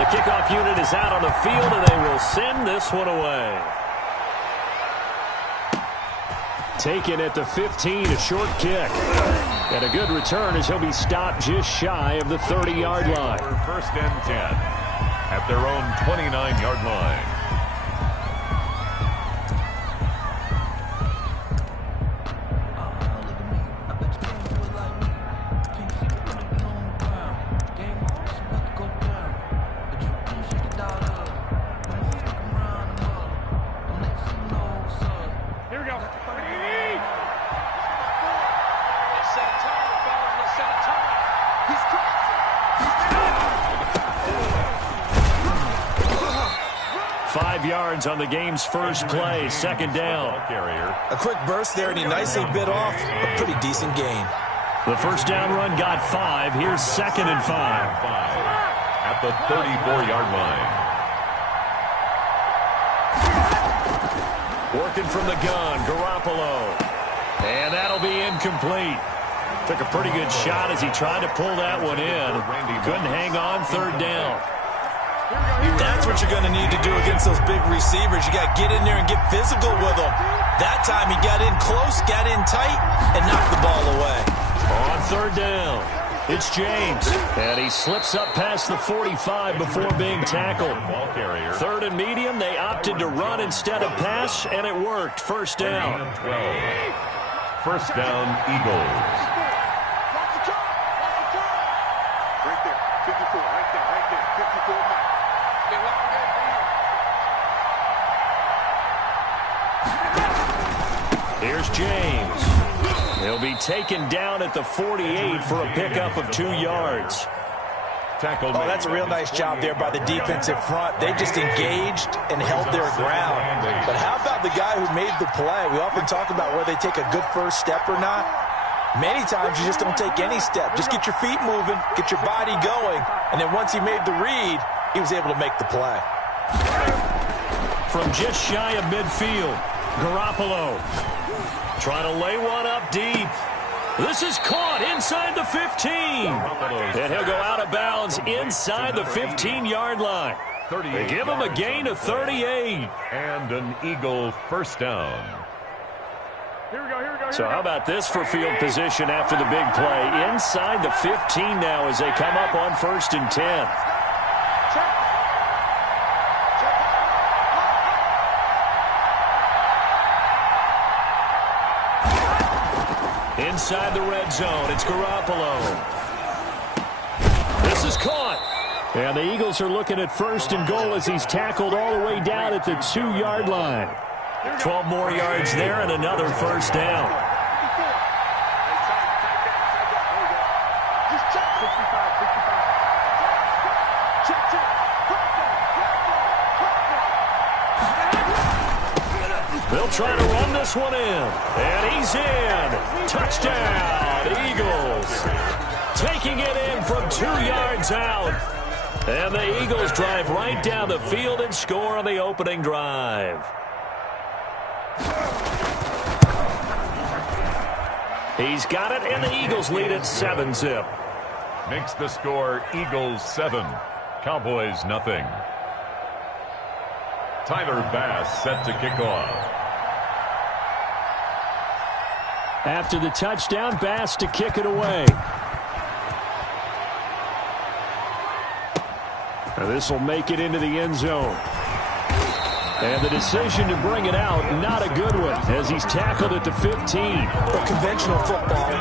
The kickoff unit is out on the field, and they will send this one away. Taken at the 15, a short kick. And a good return as he'll be stopped just shy of the 30-yard line. First and 10 at their own 29-yard line. Here we go. 5 yards on the game's first play, second down. A quick burst there, and he nicely bit off a pretty decent gain. The first down run got 5. Here's second and 5. At the 34-yard line. Working from the gun, Garoppolo. And that'll be incomplete. Took a pretty good shot as he tried to pull that one in. Couldn't hang on, third down. That's what you're going to need to do against those big receivers. You got to get in there and get physical with them. That time he got in close, got in tight, and knocked the ball away. On third down, it's James. And he slips up past the 45 before being tackled. Third and medium, they opted to run instead of pass, and it worked. First down. 12. First down, Eagles. Right there, 54, right there, 54 miles. Here's James. He'll be taken down at the 48 for a pickup of 2 yards. Oh, that's a real nice job there by the defensive front. They just engaged and held their ground. But how about the guy who made the play? We often talk about whether they take a good first step or not. Many times you just don't take any step. Just get your feet moving, get your body going, and then once he made the read, he was able to make the play. From just shy of midfield, Garoppolo trying to lay one up deep. This is caught inside the 15. And he'll go out of bounds inside the 15-yard line. They give him a gain of 38. And an Eagle first down. Here we go. So how about this for field position after the big play? Inside the 15 now as they come up on first and 10. Inside the red zone, it's Garoppolo. This is caught. And the Eagles are looking at first and goal as he's tackled all the way down at the 2-yard line. 12 more yards there and another first down. They'll try to run this one in. And he's in. Touchdown, Eagles. Taking it in from 2 yards out. And the Eagles drive right down the field and score on the opening drive. He's got it, and the Eagles lead at 7-zip. Makes the score Eagles 7, Cowboys nothing. Tyler Bass set to kick off. After the touchdown, Bass to kick it away. This will make it into the end zone. And the decision to bring it out, not a good one, as he's tackled at the 15. But conventional football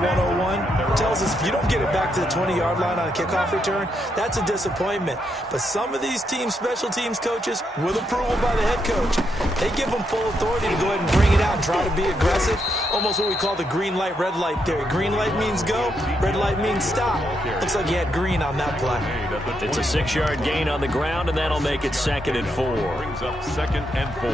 101, tells us if you don't get it back to the 20-yard line on a kickoff return, that's a disappointment. But some of these team special teams coaches, with approval by the head coach, they give them full authority to go ahead and bring it out and try to be aggressive. Almost what we call the green light, red light theory. Green light means go, red light means stop. Looks like you had green on that play. It's a 6-yard gain on the ground, and that'll make it 2nd and 4. Brings up 2nd and 4.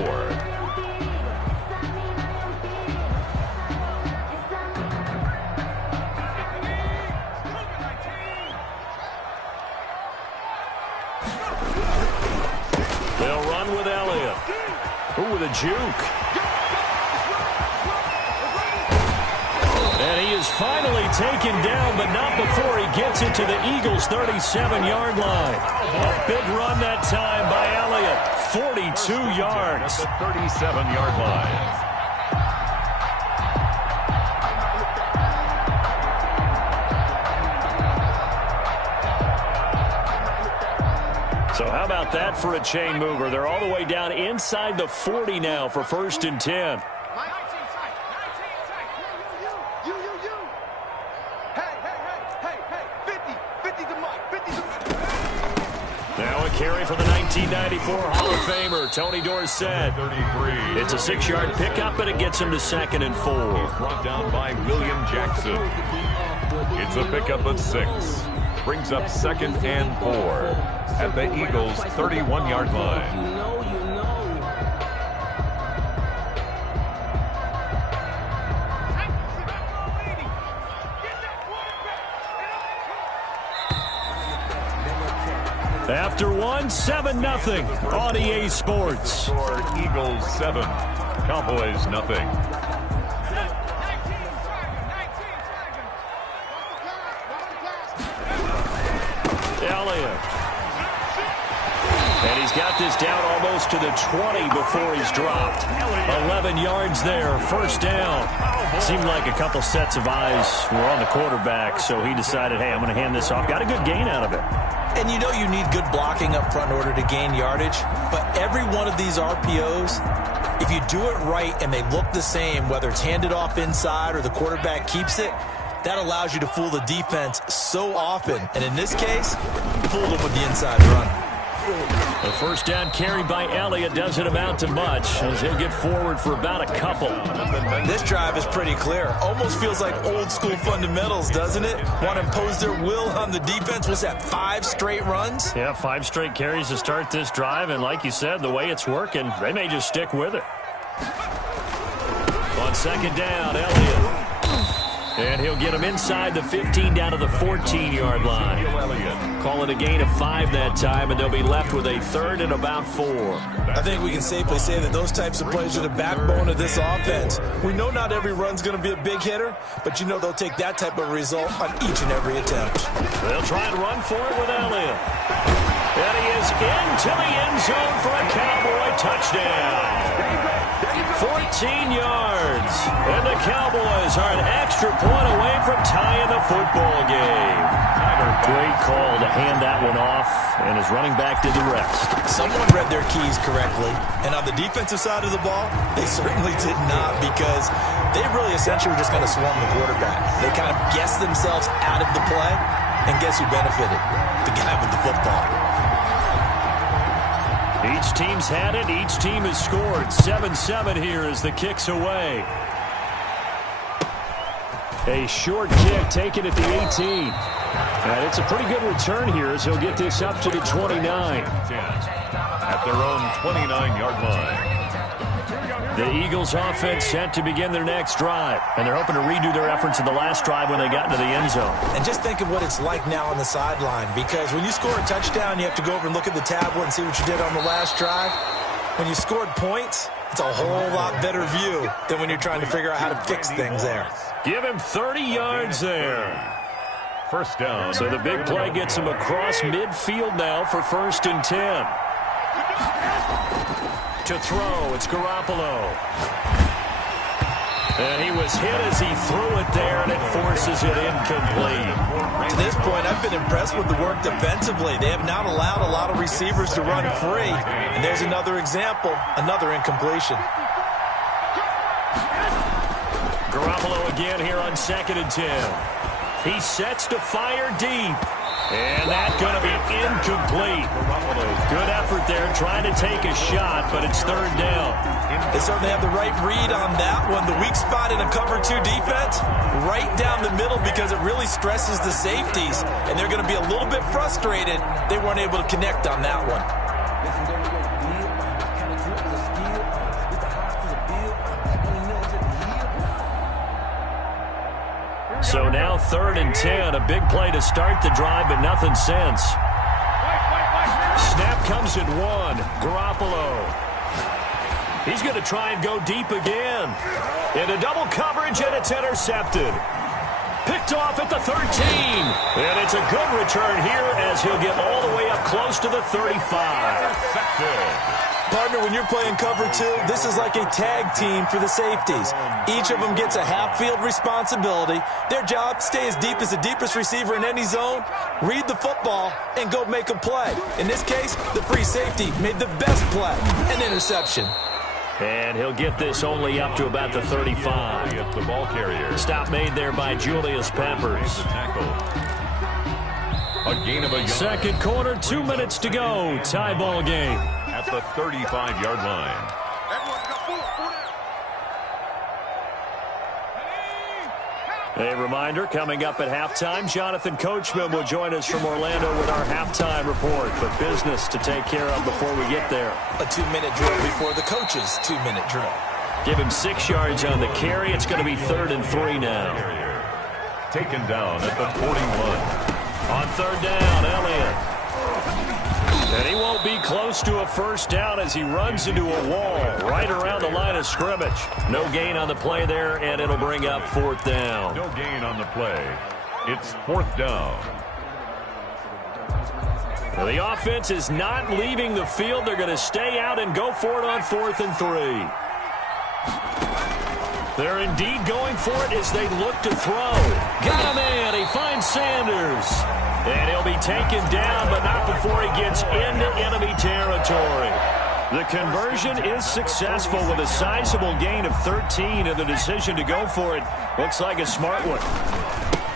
They'll run with Elliott. Ooh, with a juke. And And he is finally taken down, but not before he gets it to the Eagles' 37-yard line. A big run that time by Elliott. 42 yards. At the 37-yard line. So how about that for a chain mover? They're all the way down inside the 40 now for 1st and 10. Now a carry for the 1994 Hall of Famer, Tony Dorsett. 33. It's a 6-yard pickup, and it gets him to 2nd and 4. Brought down by William Jackson. It's a pickup of 6. Brings up 2nd and 4 at the Eagles' 31-yard line. After 7-0 on EA Sports. Score Eagles 7, Cowboys nothing. Elliott. And he's got this down almost to the 20 before he's dropped. 11 yards there, 1st down. Seemed like a couple sets of eyes were on the quarterback, so he decided, hey, I'm going to hand this off. Got a good gain out of it. And you know you need good blocking up front in order to gain yardage, but every one of these RPOs, if you do it right and they look the same, whether it's handed off inside or the quarterback keeps it, that allows you to fool the defense so often. And in this case, fooled them with the inside run. The 1st down carry by Elliott doesn't amount to much, as he'll get forward for about a couple. This drive is pretty clear. Almost feels like old school fundamentals, doesn't it? Want to impose their will on the defense. What's that, 5 straight runs? Yeah, 5 straight carries to start this drive, and like you said, the way it's working, they may just stick with it. On 2nd down, Elliott. And he'll get him inside the 15 down to the 14-yard line. Call it a gain of 5 that time, and they'll be left with a 3rd and about 4. I think we can safely say that those types of plays are the backbone of this offense. We know not every run's going to be a big hitter, but you know they'll take that type of result on each and every attempt. They'll try and run for it with Elliott. And he is into the end zone for a Cowboy touchdown. 14 yards. And the Cowboys are an extra point away from tying the football game. Great call to hand that one off, and his running back did the rest. Someone read their keys correctly, and on the defensive side of the ball, they certainly did not, because they really essentially were just going to swarm the quarterback. They kind of guessed themselves out of the play, and guess who benefited? The guy with the football. Each team's had it. Each team has scored. 7-7 here as the kick's away. A short kick taken at the 18. And it's a pretty good return here as he'll get this up to the 29. At their own 29-yard line. The Eagles offense set to begin their next drive. And they're hoping to redo their efforts in the last drive when they got into the end zone. And just think of what it's like now on the sideline, because when you score a touchdown, you have to go over and look at the tablet and see what you did on the last drive. When you scored points, it's a whole lot better view than when you're trying to figure out how to fix things there. Give him 30 yards there. 1st down. So the big play gets him across midfield now for 1st and 10. To throw, it's Garoppolo. And he was hit as he threw it there, and it forces it incomplete. To this point, I've been impressed with the work defensively. They have not allowed a lot of receivers to run free. And there's another example, another incompletion. Garoppolo again here on 2nd and 10. He sets to fire deep. And that's going to be incomplete. Good effort there trying to take a shot, but it's 3rd down. They certainly have the right read on that one. The weak spot in a cover 2 defense, right down the middle, because it really stresses the safeties. And they're going to be a little bit frustrated they weren't able to connect on that one. So now 3rd and 10, a big play to start the drive, but nothing since. Snap comes at 1. Garoppolo. He's going to try and go deep again. Into double coverage, and it's intercepted. Picked off at the 13. And it's a good return here as he'll get all the way up close to the 35. Partner, when you're playing cover 2, this is like a tag team for the safeties. Each of them gets a half-field responsibility. Their job, stay as deep as the deepest receiver in any zone, read the football, and go make a play. In this case, the free safety made the best play, an interception. And he'll get this only up to about the 35. The ball carrier. Stop made there by Julius Peppers. A gain of a yard. Second quarter, 2 minutes to go. Tie ball game. At the 35-yard line. A reminder, coming up at halftime, Jonathan Coachman will join us from Orlando with our halftime report. But business to take care of before we get there. A 2-minute drill before the coach's 2-minute drill. Give him 6 yards on the carry. It's going to be 3rd and 3 now. Taken down at the 41. On 3rd down, Elliott. And he won't be close to a first down as he runs into a wall right around the line of scrimmage. No gain on the play there, and it'll bring up 4th down. No gain on the play. It's 4th down. Well, the offense is not leaving the field. They're going to stay out and go for it on 4th and 3. They're indeed going for it as they look to throw. Got him in. He finds Sanders. And he'll be taken down, but not before he gets into enemy territory. The conversion is successful with a sizable gain of 13, and the decision to go for it looks like a smart one.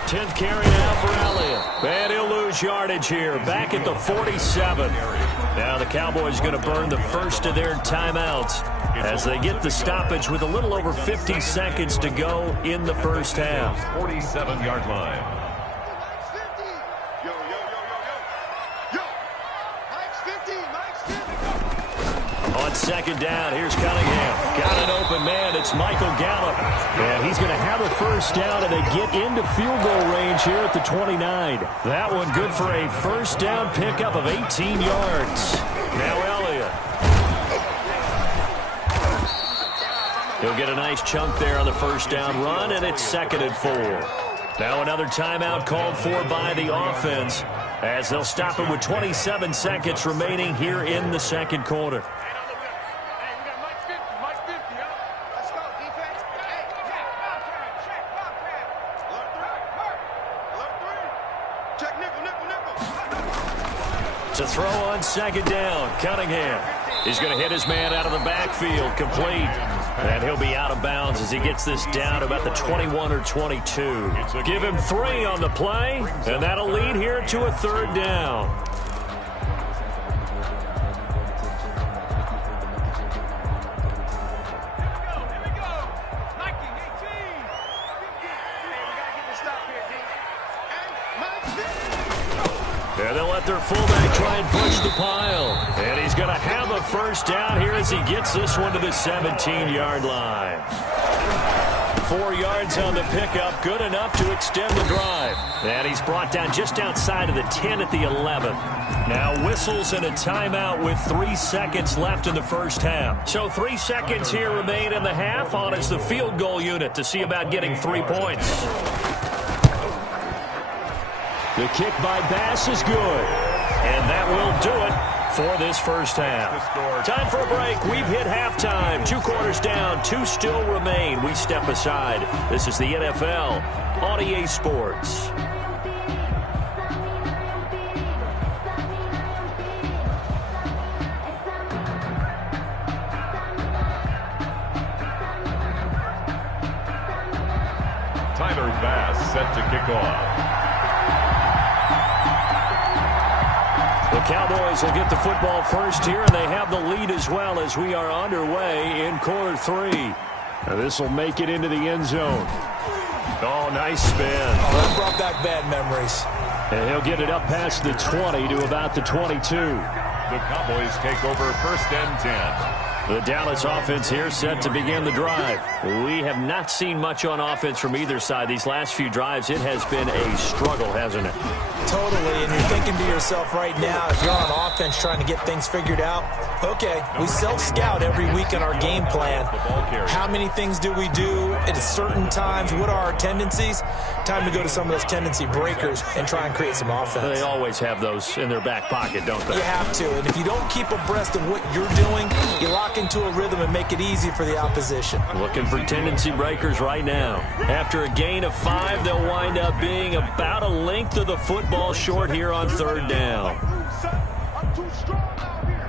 10th carry now for Elliott. And he'll lose yardage here, back at the 47. Now the Cowboys going to burn the first of their timeouts as they get the stoppage with a little over 50 seconds to go in the first half. 47-yard line. On 2nd down, here's Cunningham. Got an open man. It's Michael Gallup. And he's going to have a first down, and they get into field goal range here at the 29. That one good for a first down pickup of 18 yards. Now Elliott. He'll get a nice chunk there on the first down run, and it's 2nd and 4. Now another timeout called for by the offense as they'll stop it with 27 seconds remaining here in the second quarter. To throw on 2nd down, Cunningham. He's going to hit his man out of the backfield, complete. And he'll be out of bounds as he gets this down about the 21 or 22. Give him 3 on the play, and that'll lead here to a 3rd down. And they'll let their fullback try and push the pile. And he's going to have a first down here as he gets this one to the 17-yard line. 4 yards on the pickup, good enough to extend the drive. And he's brought down just outside of the 10 at the 11. Now whistles and a timeout with 3 seconds left in the first half. So 3 seconds here remain in the half. On is the field goal unit to see about getting 3 points. The kick by Bass is good. And that will do it for this first half. Time for a break. We've hit halftime. 2 quarters down. 2 still remain. We step aside. This is the NFL on EA Sports. Tyler Bass set to kick off. The Cowboys will get the football first here, and they have the lead as well as we are underway in quarter 3. This will make it into the end zone. Oh, nice spin. Oh, that brought back bad memories. And he'll get it up past the 20 to about the 22. The Cowboys take over 1st and 10. The Dallas offense here set to begin the drive. We have not seen much on offense from either side. These last few drives, it has been a struggle, hasn't it? Totally, and you're thinking thinking to yourself right now, if you're on offense trying to get things figured out, okay, we self-scout every week in our game plan. How many things do we do at certain times? What are our tendencies? Time to go to some of those tendency breakers and try and create some offense. They always have those in their back pocket, don't they? You have to, and if you don't keep abreast of what you're doing, you lock into a rhythm and make it easy for the opposition. Looking for tendency breakers right now. After a gain of 5, they'll wind up being about a length of the football short here on third down. I'm too strong out here.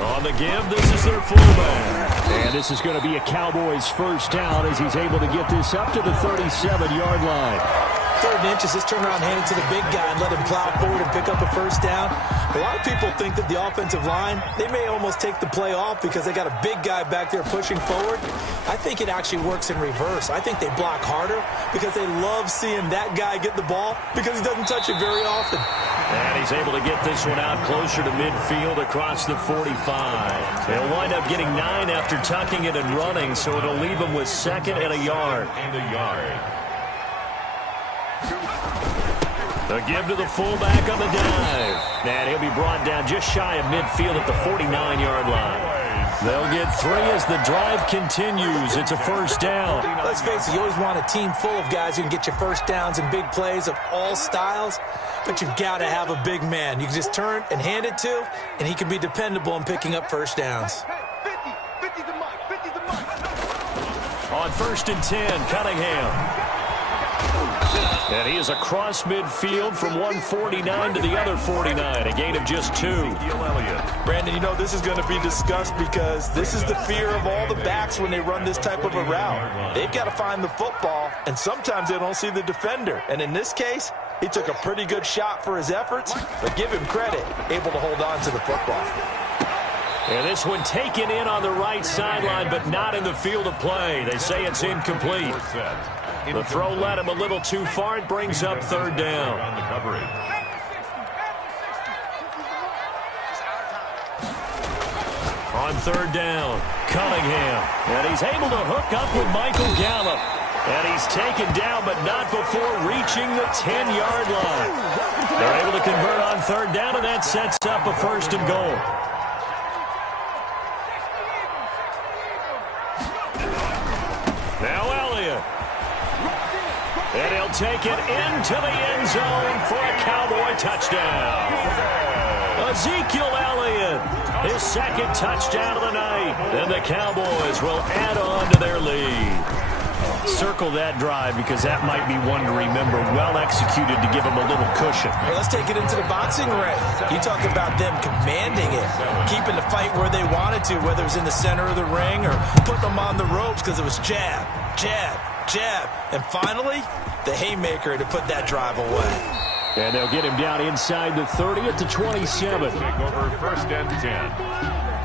On the give, this is their fullback. And this is going to be a Cowboys first down as he's able to get this up to the 37-yard line. 3rd inches, just turn around, hand it to the big guy and let him plow forward and pick up a first down. A lot of people think that the offensive line, they may almost take the play off because they got a big guy back there pushing forward. I think it actually works in reverse. I think they block harder because they love seeing that guy get the ball because he doesn't touch it very often. And he's able to get this one out closer to midfield across the 45. They'll wind up getting 9 after tucking it and running, so it'll leave them with 2nd and a yard. The give to the fullback on the dive. And he'll be brought down just shy of midfield at the 49-yard line. They'll get 3 as the drive continues. It's a first down. Let's face it, you always want a team full of guys who can get you first downs and big plays of all styles, but you've got to have a big man. You can just turn and hand it to, and he can be dependable in picking up first downs. 50 the mic. On 1st and 10, Cunningham. And he is across midfield from 149 to the other 49, a gain of just 2. Brandon, you know this is going to be discussed because this is the fear of all the backs when they run this type of a route. They've got to find the football, and sometimes they don't see the defender. And in this case, he took a pretty good shot for his efforts, but give him credit, able to hold on to the football. And this one taken in on the right sideline, but not in the field of play. They say it's incomplete. The throw led him a little too far. It brings up 3rd down. On 3rd down, Cunningham. And he's able to hook up with Michael Gallup. And he's taken down, but not before reaching the 10-yard line. They're able to convert on 3rd down, and that sets up a 1st and goal. Now Elliott. And he'll take it into the end zone for a Cowboy touchdown. Ezekiel Elliott, his 2nd touchdown of the night. And the Cowboys will add on to their lead. Circle that drive because that might be one to remember. Well executed to give them a little cushion. Well, let's take it into the boxing ring. You talk about them commanding it, keeping the fight where they wanted to, whether it was in the center of the ring or putting them on the ropes because it was jab, jab, jab. And finally, the haymaker to put that drive away. And they'll get him down inside the 30 at the 27. Take over 1st and 10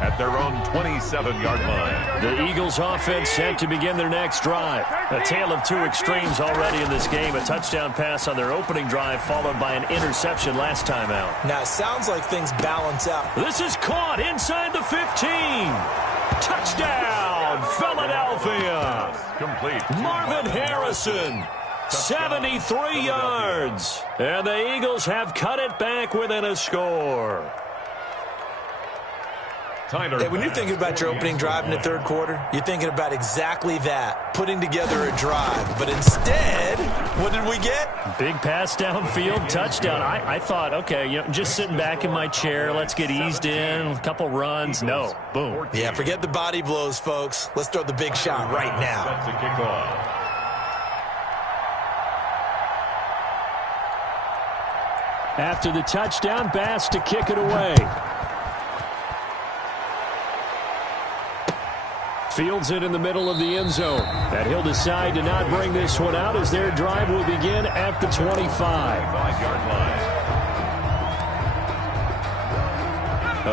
at their own 27-yard line. The Eagles offense set to begin their next drive. A tale of 2 extremes already in this game. A touchdown pass on their opening drive followed by an interception last time out. Now, it sounds like things balance out. This is caught inside the 15. Touchdown, Philadelphia. Complete. Marvin Harrison. 73 yards. And the Eagles have cut it back within a score. Hey, when you're thinking about your opening drive in the 3rd quarter, you're thinking about exactly that, putting together a drive. But instead, what did we get? Big pass downfield, touchdown. I thought, okay, you know, just sitting back in my chair, let's get eased in, a couple runs. No, boom. Yeah, forget the body blows, folks. Let's throw the big shot right now. That's a kickoff. After the touchdown, Bass to kick it away. Fields it in the middle of the end zone. And he'll decide to not bring this one out as their drive will begin at the 25-yard line.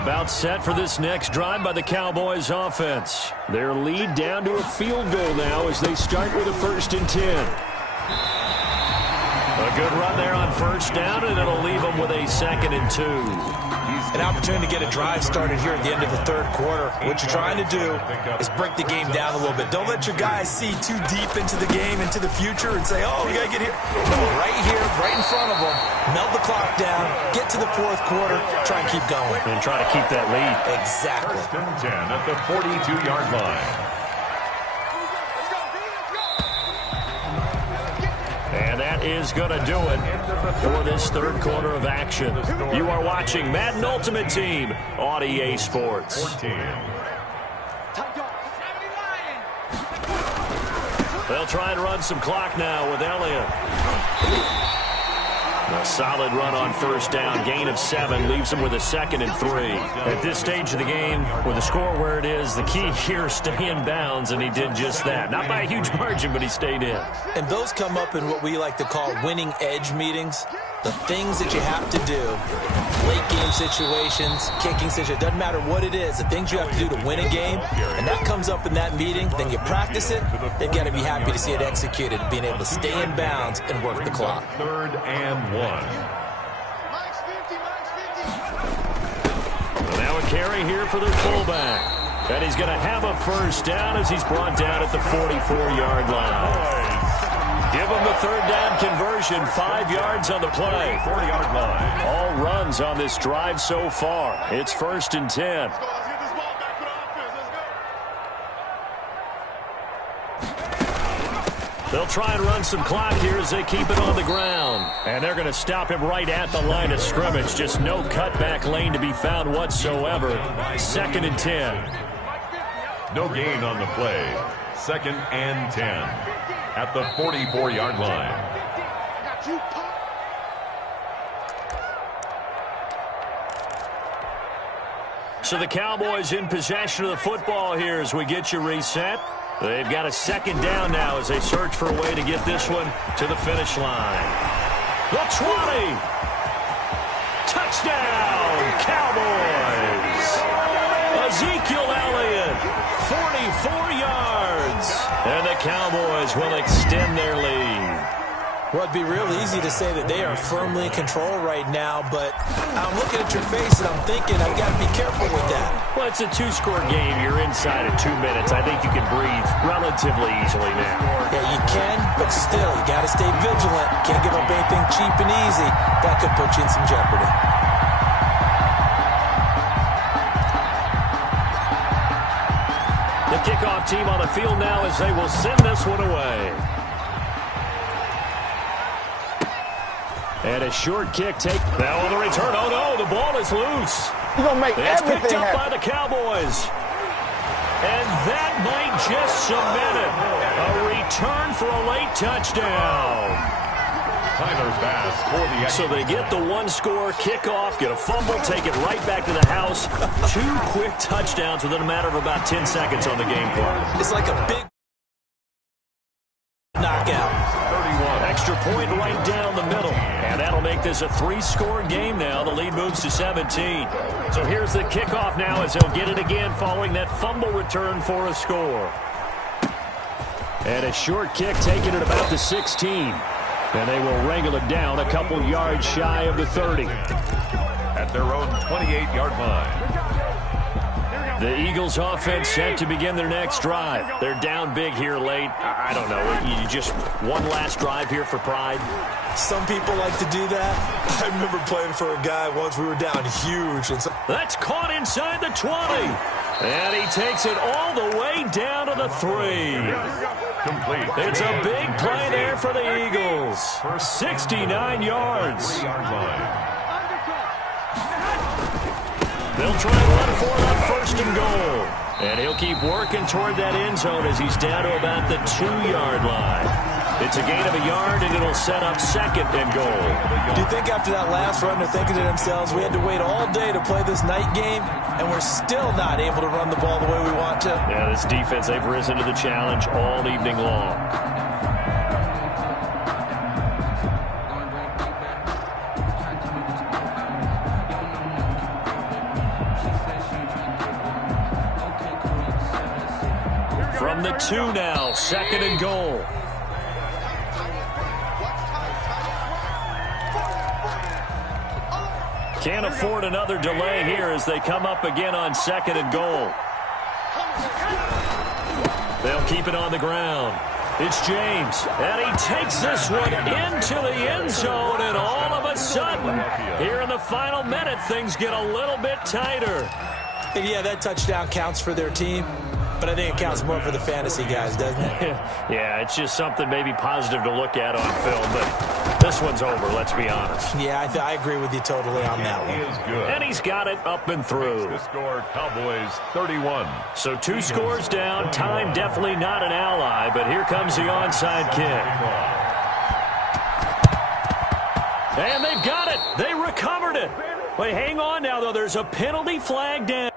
About set for this next drive by the Cowboys offense. Their lead down to a field goal now as they start with a 1st and 10. A good run there on first down, and it'll leave them with a 2nd and 2. An opportunity to get a drive started here at the end of the third quarter. What you're trying to do is break the game down a little bit. Don't let your guys see too deep into the game, into the future, and say, oh, we got to get here. No, right here, right in front of them. Melt the clock down, get to the fourth quarter, try and keep going. And try to keep that lead. Exactly. 1st and 10 at the 42-yard line. And that is going to do it for this third quarter of action. You are watching Madden Ultimate Team on EA Sports. 14. They'll try and run some clock now with Elliott. A solid run on first down. Gain of 7 leaves them with a 2nd and 3. At this stage of the game, with the score where it is, the key here is stay in bounds, and he did just that. Not by a huge margin, but he stayed in. And those come up in what we like to call winning edge meetings. The things that you have to do, late game situations, kicking situations, doesn't matter what it is, the things you have to do to win a game, and that comes up in that meeting, then you practice it, they've got to be happy to see it executed, being able to stay in bounds and work the clock. 3rd and 1. So now a carry here for their fullback. And he's going to have a first down as he's brought down at the 44-yard line. Give him the 3rd down conversion, 5 yards on the play. 40-yard line. All runs on this drive so far. It's 1st and 10. They'll try and run some clock here as they keep it on the ground. And they're going to stop him right at the line of scrimmage. Just no cutback lane to be found whatsoever. 2nd and 10. No gain on the play. 2nd and 10. At the 44-yard line. So the Cowboys in possession of the football here as we get you reset. They've got a 2nd down now as they search for a way to get this one to the finish line. The 20. Touchdown, Cowboys. Ezekiel Elliott, 44 yards. And the Cowboys will extend their lead. Well, it'd be real easy to say that they are firmly in control right now, but I'm looking at your face and I'm thinking I've got to be careful with that. Well, it's a 2-score game. You're inside of 2 minutes. I think you can breathe relatively easily now. Yeah, you can, but still, you got to stay vigilant. Can't give up anything cheap and easy. That could put you in some jeopardy. The kickoff team on the field now as they will send this one away. And a short kick take. Now on the return. Oh, no, the ball is loose. He's going to make It's everything picked up happen. by the Cowboys. And that might just cement it. A return for a late touchdown. Tyler Bass for the So they get the 1-score kickoff, get a fumble, take it right back to the house. 2 quick touchdowns within a matter of about 10 seconds on the game clock. It's like a big knockout. 31. Extra point right down the middle. And that'll make this a 3-score game now. The lead moves to 17. So here's the kickoff now as they'll get it again following that fumble return for a score. And a short kick taken at about the 16. And they will wrangle it down a couple yards shy of the 30. At their own 28-yard line. The Eagles offense set to begin their next drive. They're down big here late. I don't know. You just one last drive here for pride. Some people like to do that. I remember playing for a guy once we were down huge. And so That's caught inside the 20. And he takes it all the way down to the 3. Complete. It's a big play there for the Eagles. 69 yards. 3-yard line. They'll try and run for it on 1st and goal. And he'll keep working toward that end zone as he's down to about the 2-yard line. It's a gain of a yard, and it'll set up 2nd and goal. do you think after that last run they're thinking to themselves, we had to wait all day to play this night game, and we're still not able to run the ball the way we want to? Yeah, this defense, they've risen to the challenge all evening long. From the 2 now, 2nd and goal. Can't afford another delay here as they come up again on 2nd and goal. They'll keep it on the ground. It's James, and he takes this one into the end zone, and all of a sudden, here in the final minute, things get a little bit tighter. And yeah, that touchdown counts for their team, but I think it counts more for the fantasy guys, doesn't it? Yeah, it's just something maybe positive to look at on film, but this one's over, let's be honest. Yeah, I agree with you totally on that one. He is good. And he's got it up and through. The score, Cowboys 31. So 2 scores down, time definitely not an ally, but here comes the onside kick. And they've got it. They recovered it. Wait, hang on now, though. There's a penalty flag down.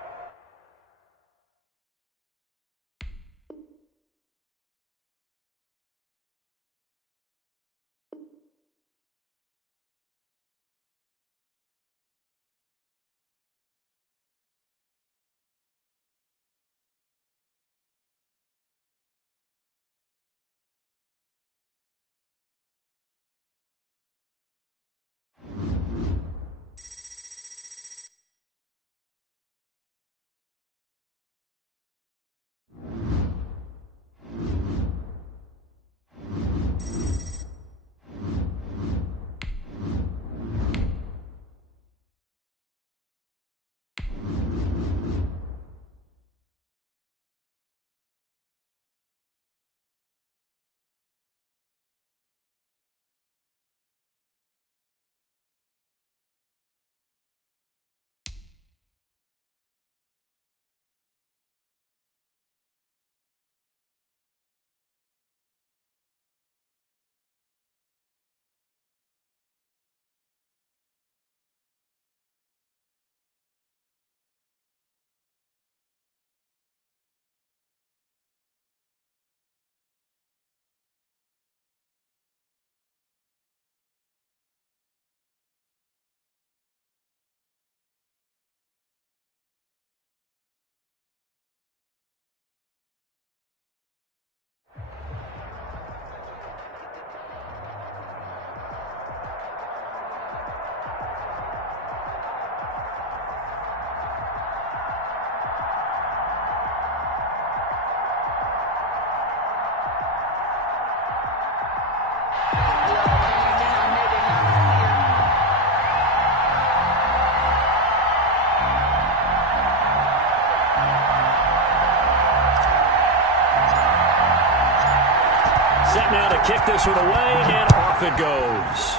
Set now to kick this one away, and off it goes.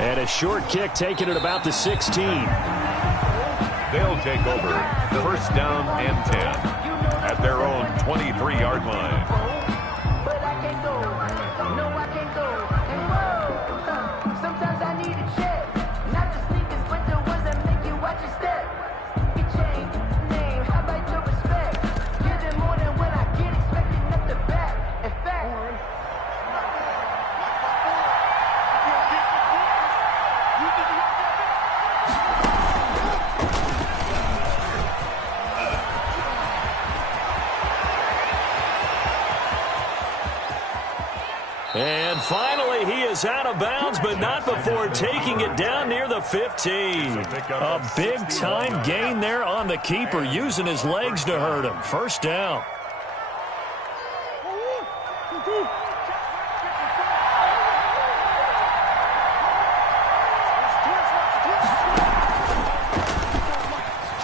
And a short kick taken at about the 16. They'll take over 1st down and 10 at their own 23-yard line. But I can't go. No, I can't go. And whoa, sometimes I need a check. Not the sneakers, but the ones that make you watch your step. You change name, how about your respect? Give them more than what I get, expecting up the back. In fact, And finally, he is out of bounds, but not before taking it down near the 15. A big-time gain there on the keeper, using his legs to hurt him. 1st down.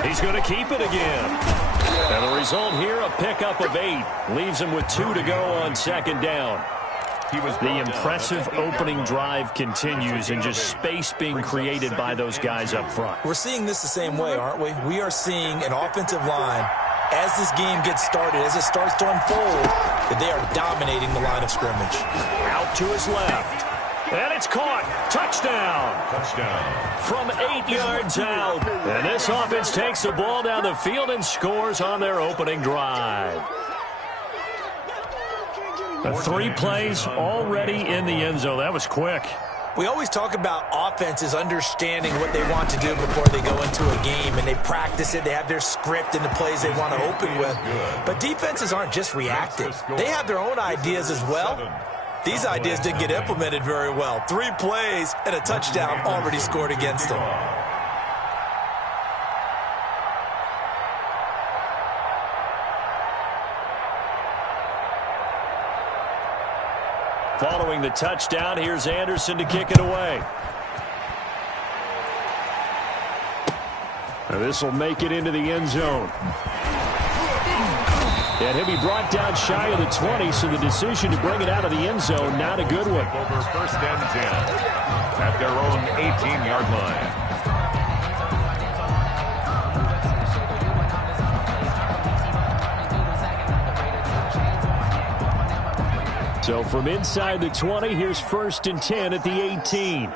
He's going to keep it again. And the result here, a pickup of 8. Leaves him with 2 to go on 2nd down. The impressive opening drive continues, and just space being created by those guys up front. We're seeing this the same way, aren't we? We are seeing an offensive line, as this game gets started, as it starts to unfold, that they are dominating the line of scrimmage. Out to his left. And it's caught. Touchdown. Touchdown. From 8 yards out. And this offense takes the ball down the field and scores on their opening drive. 3 plays already in the end zone. That was quick. We always talk about offenses understanding what they want to do before they go into a game, and they practice it. They have their script and the plays they want to open with. But defenses aren't just reactive. They have their own ideas as well. These ideas didn't get implemented very well. 3 plays and a touchdown already scored against them. Following the touchdown, here's Anderson to kick it away. This will make it into the end zone. And he'll be brought down shy of the 20, so the decision to bring it out of the end zone, not a good one. Over first and 10 at their own 18-yard line. So from inside the 20, here's first and 10 at the 18.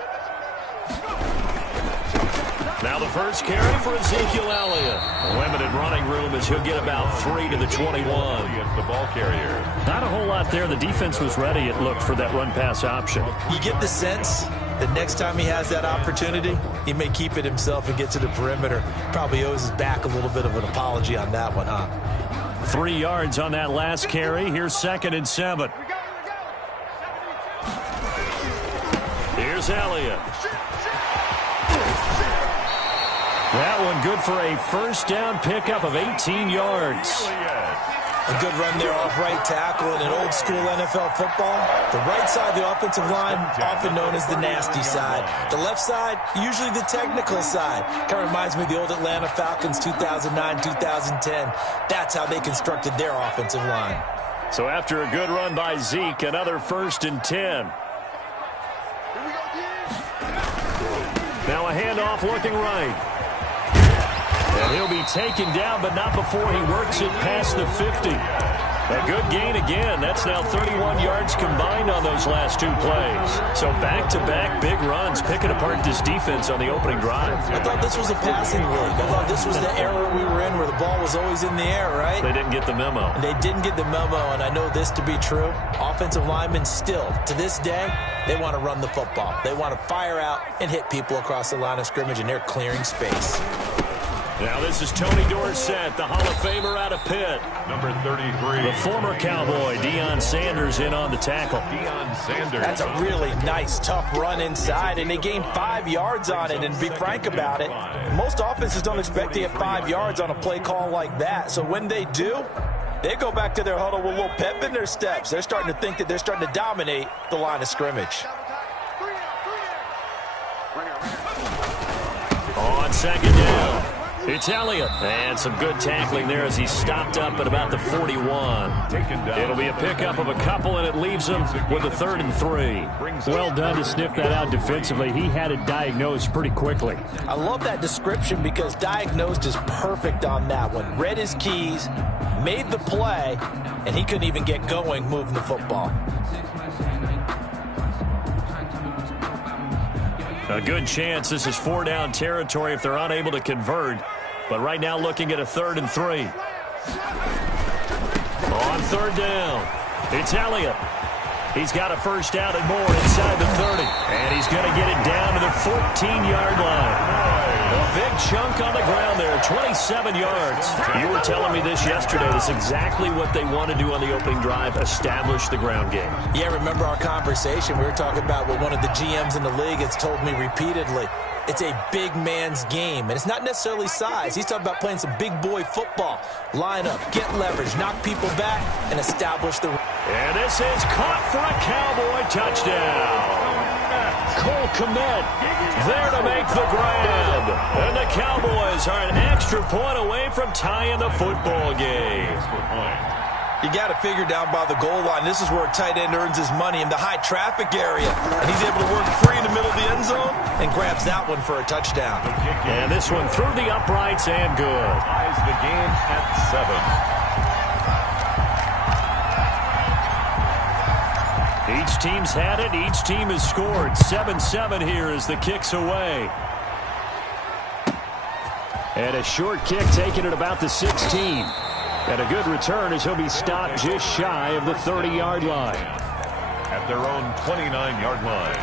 Now the first carry for Ezekiel Elliott. Limited running room as he'll get about 3 to the 21. The ball carrier. Not a whole lot there. The defense was ready, it looked, for that run-pass option. You get the sense that next time he has that opportunity, he may keep it himself and get to the perimeter. Probably owes his back a little bit of an apology on that one, huh? 3 yards on that last carry. Here's 2nd and 7. Here's Elliott. That one good for a first down pickup of 18 yards. A good run there off right tackle in an old school NFL football. The right side of the offensive line, often known as the nasty side. The left side, usually the technical side. Kind of reminds me of the old Atlanta Falcons 2009-2010. That's how they constructed their offensive line. So after a good run by Zeke, another first and 10. Now a handoff looking right. And he'll be taken down, but not before he works it past the 50. A good gain again. That's now 31 yards combined on those last 2 plays. So back-to-back big runs, picking apart this defense on the opening drive. I thought this was a passing league. I thought this was the era we were in where the ball was always in the air, right? They didn't get the memo. They didn't get the memo, and I know this to be true. Offensive linemen still, to this day, they want to run the football. They want to fire out and hit people across the line of scrimmage, and they're clearing space. Now this is Tony Dorsett, the Hall of Famer out of Pitt. Number 33. The former Cowboy, Deion Sanders, in on the tackle. Deion Sanders. That's a really nice, tough run inside, and they gained 5 yards on it. And to be frank about it, most offenses don't expect to get 5 yards on a play call like that. So when they do, they go back to their huddle with a little pep in their steps. They're starting to think that they're starting to dominate the line of scrimmage. On 2nd down, it's Elliott. And some good tackling there as he stopped up at about the 41. It'll be a pickup of a couple, and it leaves him with a 3rd and 3. Well done to sniff that out defensively. He had it diagnosed pretty quickly. I love that description because diagnosed is perfect on that one. Read his keys, made the play, and he couldn't even get going moving the football. A good chance this is 4-down territory if they're unable to convert. But right now looking at a 3rd and 3. On 3rd down, it's Elliott. He's got a first down and more inside the 30. And he's going to get it down to the 14-yard line. A big chunk on the ground there, 27 yards. You were telling me this yesterday. That's exactly what they want to do on the opening drive, establish the ground game. Yeah, remember our conversation? We were talking about what one of the GMs in the league has told me repeatedly. It's a big man's game, and it's not necessarily size. He's talking about playing some big boy football. Line up, get leverage, knock people back, and establish the... And this is caught for a Cowboy touchdown. Cole Kmet there to make the grab. And the Cowboys are an extra point away from tying the football game. You got to figure down by the goal line. This is where a tight end earns his money in the high traffic area. And he's able to work free in the middle of the end zone and grabs that one for a touchdown. And this one through the uprights and good. Ties the game at 7. Each team's had it. Each team has scored. 7-7 here as the kick's away. And a short kick taken at about the 16. And a good return as he'll be stopped just shy of the 30-yard line. At their own 29-yard line.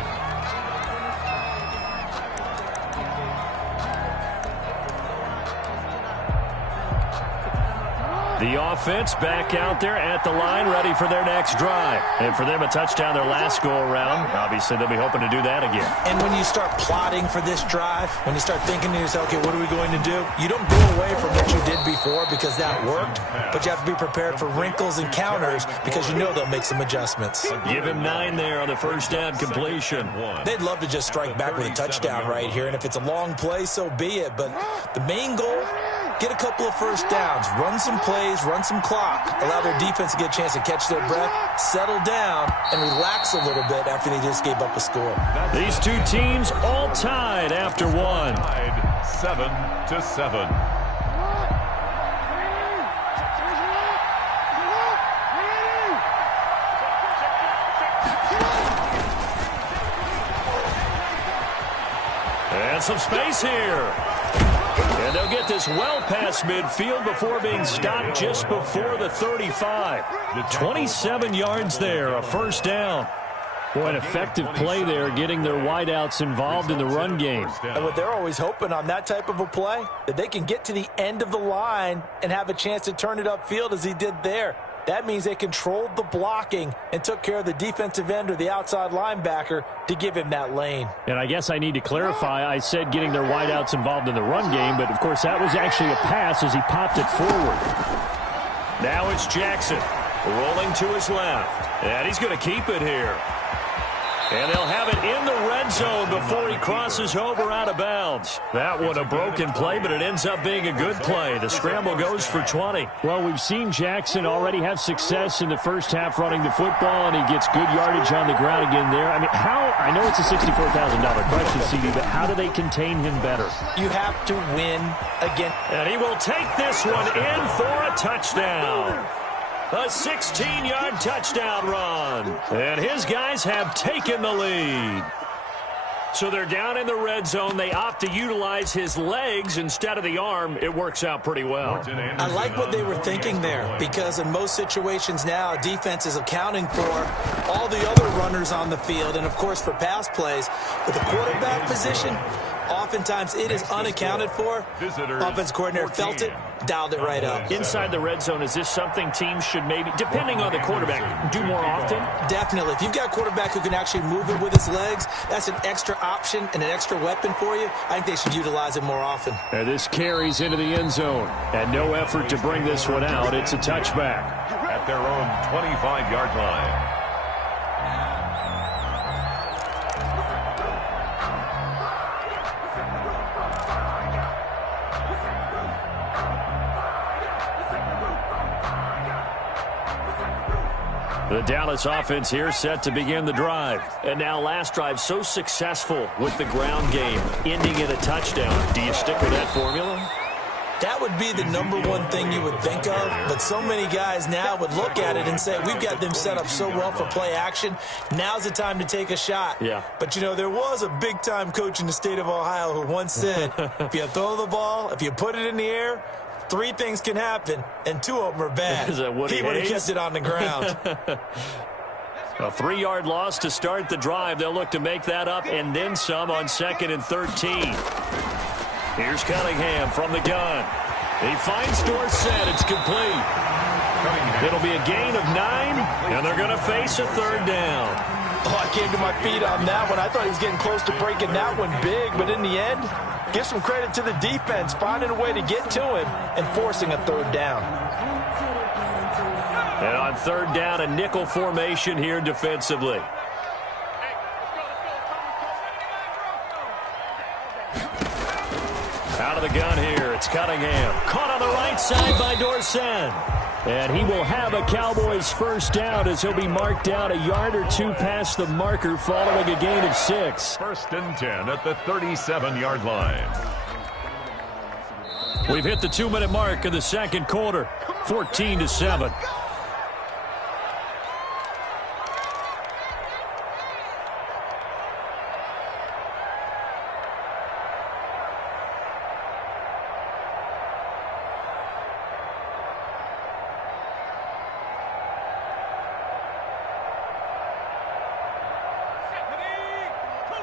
The offense back out there at the line, ready for their next drive. And for them, a touchdown their last go-around. Obviously, they'll be hoping to do that again. And when you start plotting for this drive, when you start thinking to yourself, okay, what are we going to do? You don't go away from what you did before because that worked, but you have to be prepared for wrinkles and counters because you know they'll make some adjustments. Give him 9 there on the first down completion. They'd love to just strike back with a touchdown right here, and if it's a long play, so be it. But the main goal, get a couple of first downs, run some plays, run some clock, allow their defense to get a chance to catch their breath, settle down, and relax a little bit after they just gave up a score. These two teams all tied after one. 7-7. And some space here. And they'll get this well past midfield before being stopped just before the 35. 27 yards there, a first down. Boy, an effective play there, getting their wideouts involved in the run game. And what they're always hoping on that type of a play, that they can get to the end of the line and have a chance to turn it upfield as he did there. That means they controlled the blocking and took care of the defensive end or the outside linebacker to give him that lane. And I guess I need to clarify, I said getting their wideouts involved in the run game, but of course that was actually a pass as he popped it forward. Now it's Jackson rolling to his left, and he's going to keep it here. And they'll have it in the red zone before he crosses over out of bounds. That one a broken play, but it ends up being a good play. The scramble goes for 20. Well, we've seen Jackson already have success in the first half running the football, and he gets good yardage on the ground again there. I mean, I know it's a $64,000 question, CD, but how do they contain him better? You have to win again. And he will take this one in for a touchdown. A 16-yard touchdown run. And his guys have taken the lead. So they're down in the red zone. They opt to utilize his legs instead of the arm. It works out pretty well. I like what they were thinking there, because in most situations now, defense is accounting for all the other runners on the field and, of course, for pass plays. With the quarterback position, oftentimes it is unaccounted for. Offense coordinator felt it, dialed it right up. Inside the red zone, is this something teams should maybe, depending on the quarterback, do more often? Definitely. If you've got a quarterback who can actually move it with his legs, that's an extra option and an extra weapon for you. I think they should utilize it more often. And this carries into the end zone. And no effort to bring this one out. It's a touchback. At their own 25-yard line. The Dallas offense here set to begin the drive. And now last drive so successful with the ground game, ending in a touchdown. Do you stick with that formula? That would be the number one thing you would think of, but so many guys now would look at it and say, we've got them set up so well for play action, now's the time to take a shot. Yeah. But, you know, there was a big-time coach in the state of Ohio who once said, if you throw the ball, if you put it in the air, 3 things can happen, and 2 of them are bad. Is that Woody He would have Hayes? kept it on the ground. A 3-yard loss to start the drive. They'll look to make that up and then some on 2nd and 13. Here's Cunningham from the gun. He finds Dorsett. It's complete. It'll be a gain of 9, and they're going to face a 3rd down. Oh, I came to my feet on that one. I thought he was getting close to breaking that one big, but in the end, give some credit to the defense, finding a way to get to him and forcing a 3rd down. And on 3rd down, a nickel formation here defensively. Out of the gun here, it's Cunningham. Caught on the right side by Dorsett. And he will have a Cowboys 1st down as he'll be marked out a yard or 2 past the marker following a gain of 6. 1st and 10 at the 37-yard line. We've hit the 2-minute mark in the 2nd quarter, 14-7.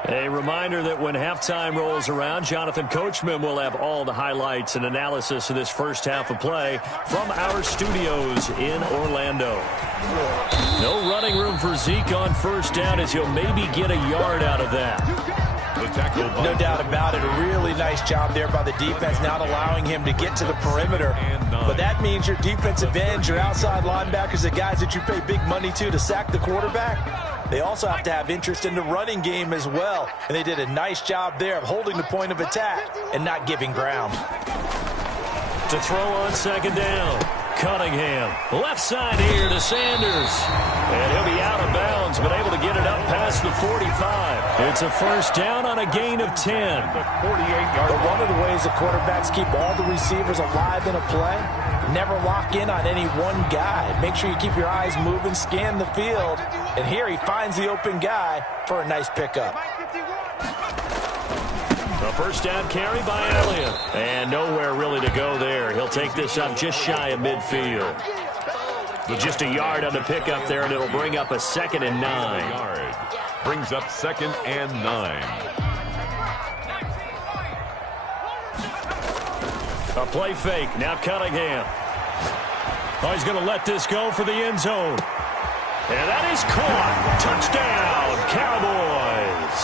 A reminder that when halftime rolls around, Jonathan Coachman will have all the highlights and analysis of this first half of play from our studios in Orlando. No running room for Zeke on first down, as he'll maybe get a yard out of that. No doubt about it. A really nice job there by the defense, not allowing him to get to the perimeter. But that means your defensive ends, your outside linebackers, the guys that you pay big money to sack the quarterback, they also have to have interest in the running game as well. And they did a nice job there of holding the point of attack and not giving ground. To throw on second down, Cunningham. Left side here to Sanders. And he'll be out of bounds, but able to get it up past the 45. It's a first down on a gain of 10. But one of the ways the quarterbacks keep all the receivers alive in a play, never lock in on any one guy. Make sure you keep your eyes moving, scan the field. And here he finds the open guy for a nice pickup. A first down carry by Elliott. And nowhere really to go there. He'll take this up just shy of midfield. Just a yard on the pickup there, and it'll bring up a 2nd and 9. Brings up 2nd and 9. A play fake. Now Cunningham. Oh, he's going to let this go for the end zone. And that is caught. Touchdown, Cowboys.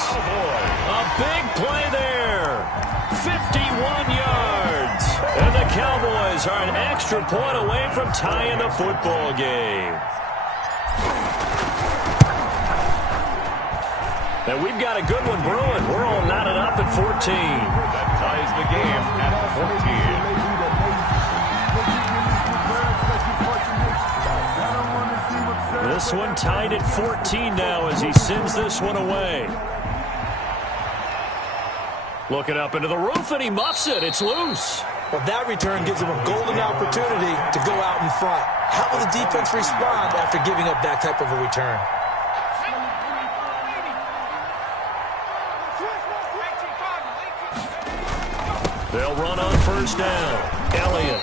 A big play there. 51 yards. And the Cowboys are an extra point away from tying the football game. And we've got a good one brewing. We're all knotted up at 14. That ties the game at 14. This one tied at 14 now as he sends this one away. Looking up into the roof, and he muffs it. It's loose. Well, that return gives him a golden opportunity to go out in front. How will the defense respond after giving up that type of a return? They'll run on first down. Elliott.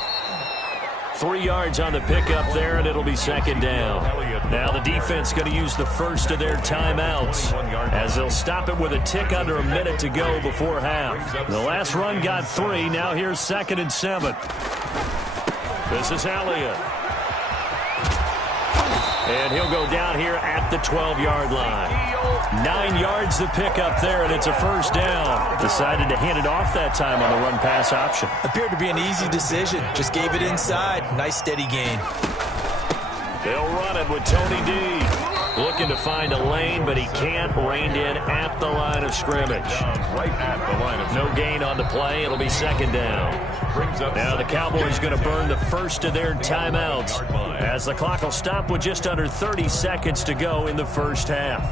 3 yards on the pickup there, and it'll be 2nd down. Now the defense going to use the first of their timeouts as they'll stop it with a tick under a minute to go before half. The last run got 3. Now here's 2nd and 7. This is Elliott. And he'll go down here at the 12-yard line. 9 yards to pick up there, and it's a first down. Decided to hand it off that time on the run-pass option. Appeared to be an easy decision. Just gave it inside. Nice, steady gain. They'll run it with Tony D. Looking to find a lane, but he can't. Reined in at the line of scrimmage. Right at the line of no gain on the play. It'll be 2nd down. Now the Cowboys going to burn the first of their timeouts as the clock will stop with just under 30 seconds to go in the first half.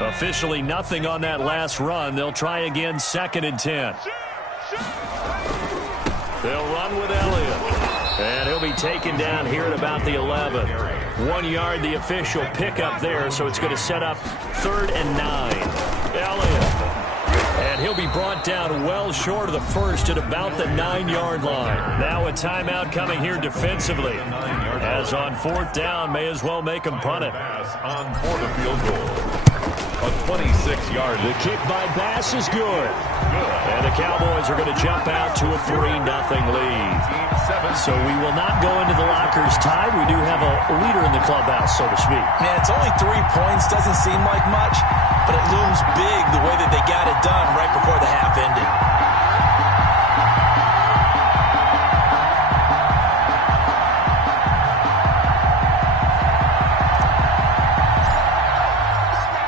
Officially nothing on that last run. They'll try again, 2nd and 10. They'll run with Elliott. And he'll be taken down here at about the 11. 1 yard, the official pickup there, so it's going to set up 3rd and 9. Elliott. And he'll be brought down well short of the first at about the 9-yard line. Now a timeout coming here defensively. As on 4th down, may as well make him punt it. On for the field goal. A 26-yard. The kick by Bass is good. And the Cowboys are going to jump out to a 3-0 lead. So we will not go into the lockers tied. We do have a leader in the clubhouse, so to speak. Man, it's only 3 points. Doesn't seem like much, but it looms big the way that they got it done right before the half ended.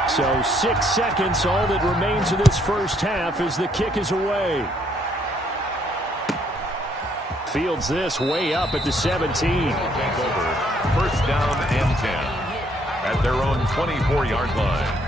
So 6 seconds, all that remains of this first half as the kick is away. Fields this way up at the 17. First down and 10 at their own 24-yard line.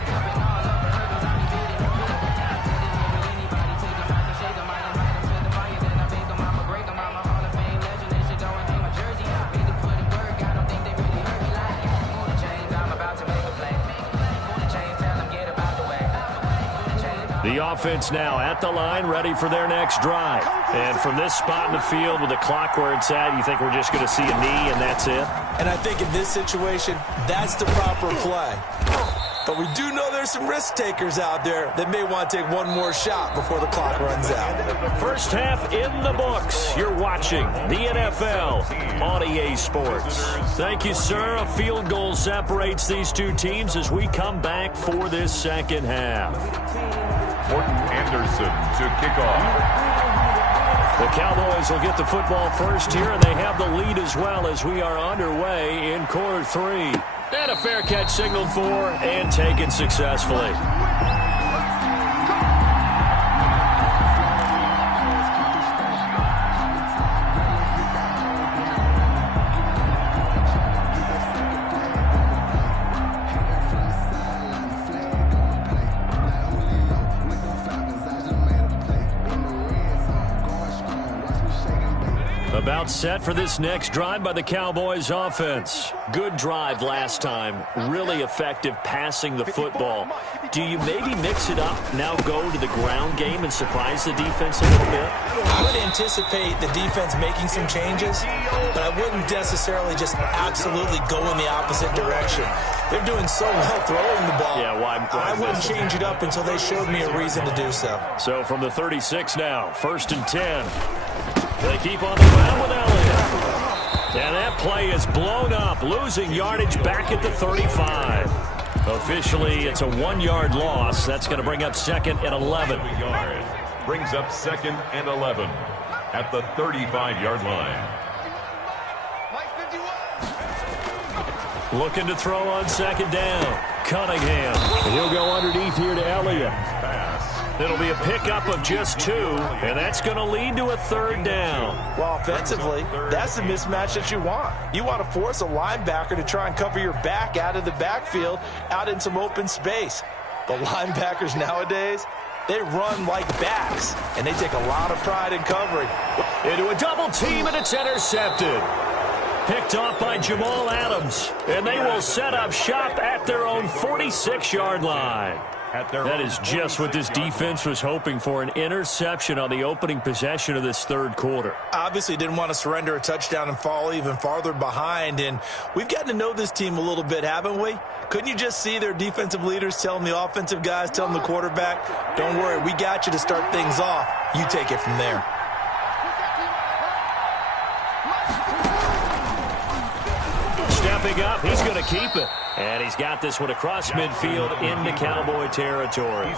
The offense now at the line, ready for their next drive. And from this spot in the field with the clock where it's at, you think we're just going to see a knee and that's it? And I think in this situation, that's the proper play. But we do know there's some risk takers out there that may want to take one more shot before the clock runs out. First half in the books. You're watching the NFL on EA Sports. Thank you, sir. A field goal separates these two teams as we come back for this second half. Morton Anderson to kick off. The Cowboys will get the football first here, and they have the lead as well as we are underway in quarter 3. And a fair catch signaled for and taken successfully. About set for this next drive by the Cowboys offense. Good drive last time. Really effective passing the football. Do you maybe mix it up, now go to the ground game and surprise the defense a little bit? I would anticipate the defense making some changes, but I wouldn't necessarily just absolutely go in the opposite direction. They're doing so well throwing the ball. Yeah, I wouldn't change it up until they showed me a reason to do so. So from the 36 now, 1st and 10. They keep on the ground with Elliott. And that play is blown up, losing yardage back at the 35. Officially, it's a 1-yard loss. That's going to bring up 2nd and 11. Brings up 2nd and 11 at the 35-yard line. Looking to throw on 2nd down. Cunningham. And he'll go underneath here to Elliott. It'll be a pickup of just 2, and that's going to lead to a 3rd down. Well, offensively, that's the mismatch that you want. You want to force a linebacker to try and cover your back out of the backfield, out in some open space. The linebackers nowadays, they run like backs, and they take a lot of pride in covering. Into a double team, and it's intercepted. Picked off by Jamal Adams, and they will set up shop at their own 46-yard line. That is just what this defense was hoping for, an interception on the opening possession of this 3rd quarter. Obviously didn't want to surrender a touchdown and fall even farther behind, and we've gotten to know this team a little bit, haven't we? Couldn't you just see their defensive leaders telling the offensive guys, telling the quarterback, don't worry, we got you to start things off. You take it from there. Stepping up, he's going to keep it. And he's got this one across midfield into Cowboy territory.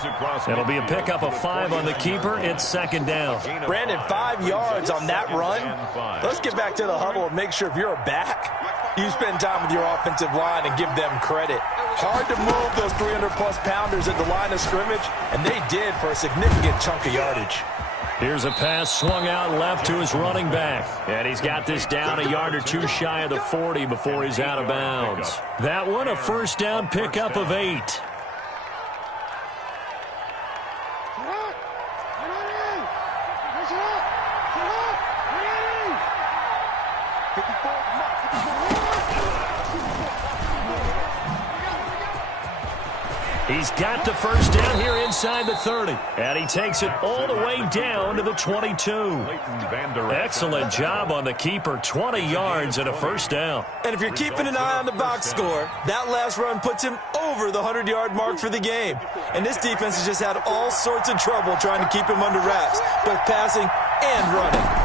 It'll be a pickup of 5 on the keeper. It's 2nd down. Brandon, 5 yards on that run. Let's get back to the huddle and make sure if you're a back, you spend time with your offensive line and give them credit. Hard to move those 300-plus pounders at the line of scrimmage, and they did for a significant chunk of yardage. Here's a pass swung out left to his running back. And he's got this down a yard or 2 shy of the 40 before he's out of bounds. That one a 1st down pickup of 8. He's got the 1st down here inside the 30. And he takes it all the way down to the 22. Excellent job on the keeper. 20 yards and a 1st down. And if you're keeping an eye on the box score, that last run puts him over the 100-yard mark for the game. And this defense has just had all sorts of trouble trying to keep him under wraps, both passing and running.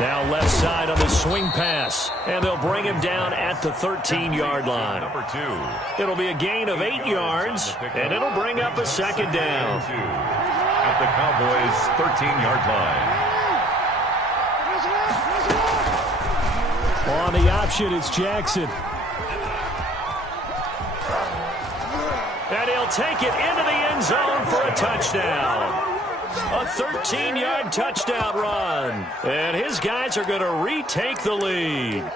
Now left side on the swing pass. And they'll bring him down at the 13-yard line. Number 2. It'll be a gain of 8 yards, and it'll bring up a 2nd down. At the Cowboys' 13-yard line. On the option, it's Jackson. And he'll take it into the end zone for a touchdown. A 13-yard touchdown run. And his guys are going to retake the lead.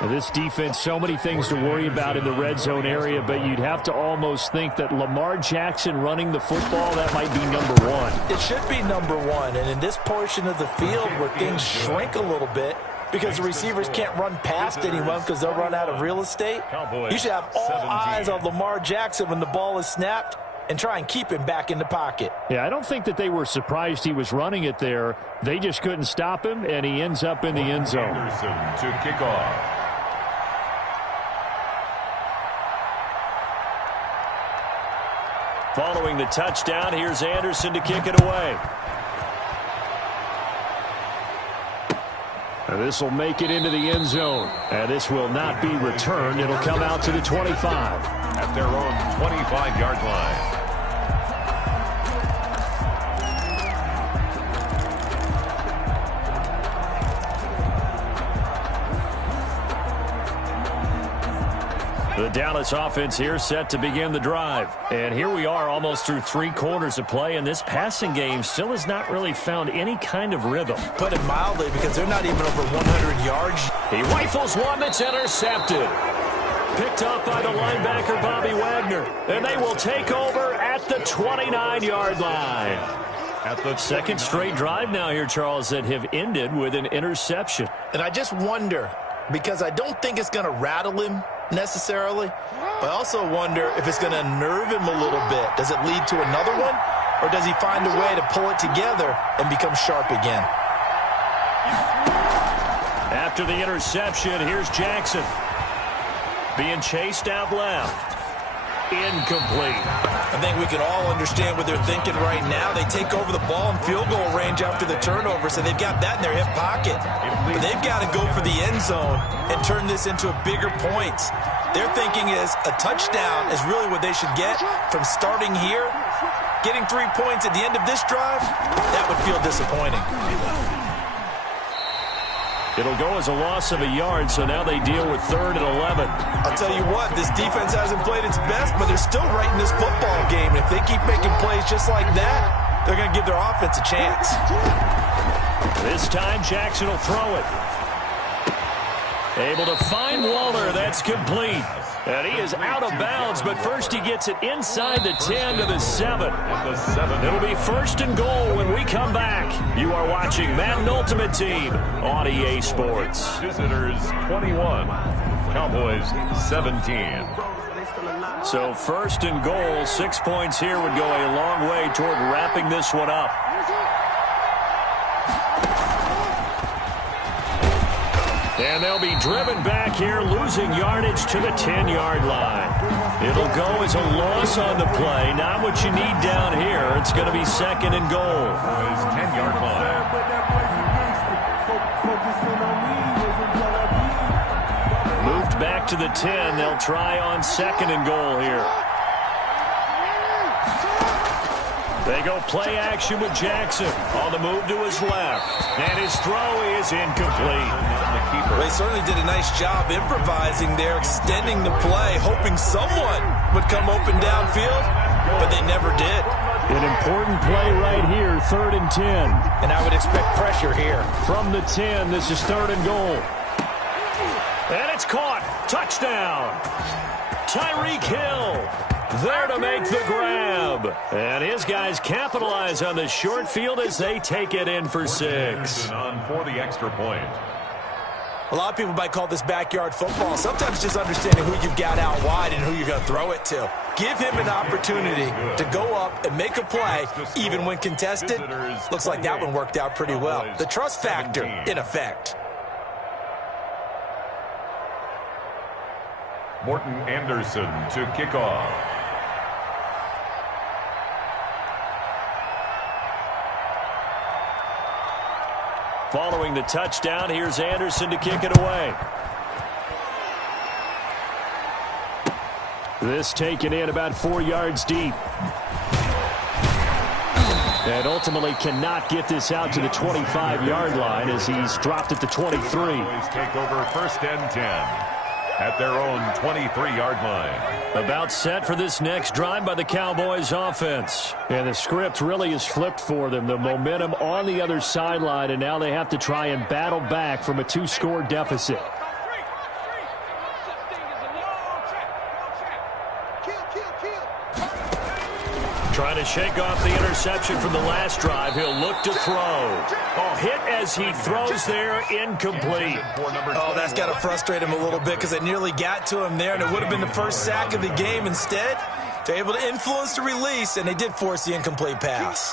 Now, this defense, so many things to worry about in the red zone area, but you'd have to almost think that Lamar Jackson running the football, that might be number 1. It should be number 1. And in this portion of the field where things shrink a little bit, because the receivers can't run past anyone because they'll run out of real estate, you should have all eyes on Lamar Jackson when the ball is snapped. and try and keep him back in the pocket. Yeah, I don't think that they were surprised he was running it there. They just couldn't stop him, and he ends up in the end zone. Anderson to kick off. Following the touchdown, here's Anderson to kick it away. And this will make it into the end zone. And this will not be returned. It'll come out to the 25. At their own 25-yard line. The Dallas offense here set to begin the drive. And here we are almost through 3 quarters of play, and this passing game still has not really found any kind of rhythm. Put it mildly, because they're not even over 100 yards. He rifles one that's intercepted. Picked up by the linebacker, Bobby Wagner. And they will take over at the 29-yard line. At the second straight drive now here, Charles, that have ended with an interception. And I just wonder, because I don't think it's going to rattle him necessarily, but I also wonder if it's going to nerve him a little bit. Does it lead to another one, or does he find a way to pull it together and become sharp again? After the interception, here's Jackson. Being chased out left. Incomplete. I think we can all understand what they're thinking right now. They take over the ball in field goal range after the turnover, so they've got that in their hip pocket. But they've got to go for the end zone and turn this into a bigger point. Their thinking is a touchdown is really what they should get from starting here. Getting 3 points at the end of this drive, that would feel disappointing. It'll go as a loss of a yard, so now they deal with 3rd and 11. I'll tell you what, this defense hasn't played its best, but they're still right in this football game. If they keep making plays just like that, they're going to give their offense a chance. This time, Jackson will throw it. Able to find Waller. That's complete. And he is out of bounds, but first he gets it inside the 10 to the 7. It'll be 1st and goal when we come back. You are watching Madden Ultimate Team on EA Sports. Visitors 21, Cowboys 17. So 1st and goal, 6 points here would go a long way toward wrapping this one up. And they'll be driven back here, losing yardage to the 10-yard line. It'll go as a loss on the play. Not what you need down here. It's going to be 2nd and goal. His 10-yard line. Moved back to the 10. They'll try on 2nd and goal here. They go play action with Jackson on the move to his left. And his throw is incomplete. They certainly did a nice job improvising there, extending the play, hoping someone would come open downfield, but they never did. An important play right here, 3rd and 10. And I would expect pressure here. From the 10, this is 3rd and goal. And it's caught. Touchdown. Tyreek Hill there to make the grab. And his guys capitalize on the short field as they take it in for 6. On for the extra point. A lot of people might call this backyard football. Sometimes just understanding who you've got out wide and who you're going to throw it to. Give him an opportunity to go up and make a play, even when contested. Looks like that one worked out pretty well. The trust factor in effect. Morton Anderson to kick off. Following the touchdown, here's Anderson to kick it away. This taken in about 4 yards deep. And ultimately cannot get this out to the 25-yard line as he's dropped at the 23. Cowboys take over 1st and 10 at their own 23-yard line. About set for this next drive by the Cowboys offense. And the script really is flipped for them. The momentum on the other sideline, and now they have to try and battle back from a 2-score deficit. Trying to shake off the interception from the last drive. He'll look to throw. Oh, hit as he throws there, incomplete. Oh, that's got to frustrate him a little bit because it nearly got to him there, and it would have been the first sack of the game. Instead, They're able to influence the release, and they did force the incomplete pass.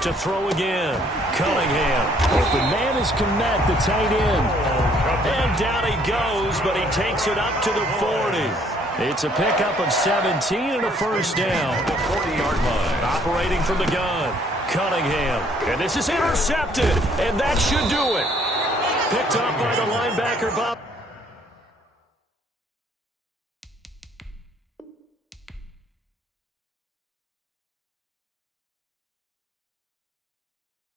To throw again. Cunningham. Open man is Kmet, the tight end. And down he goes, but he takes it up to the 40. It's a pickup of 17 and a first down. The 40-yard line. Operating from the gun. Cunningham. And this is intercepted. And that should do it. Picked up by the linebacker, Bob.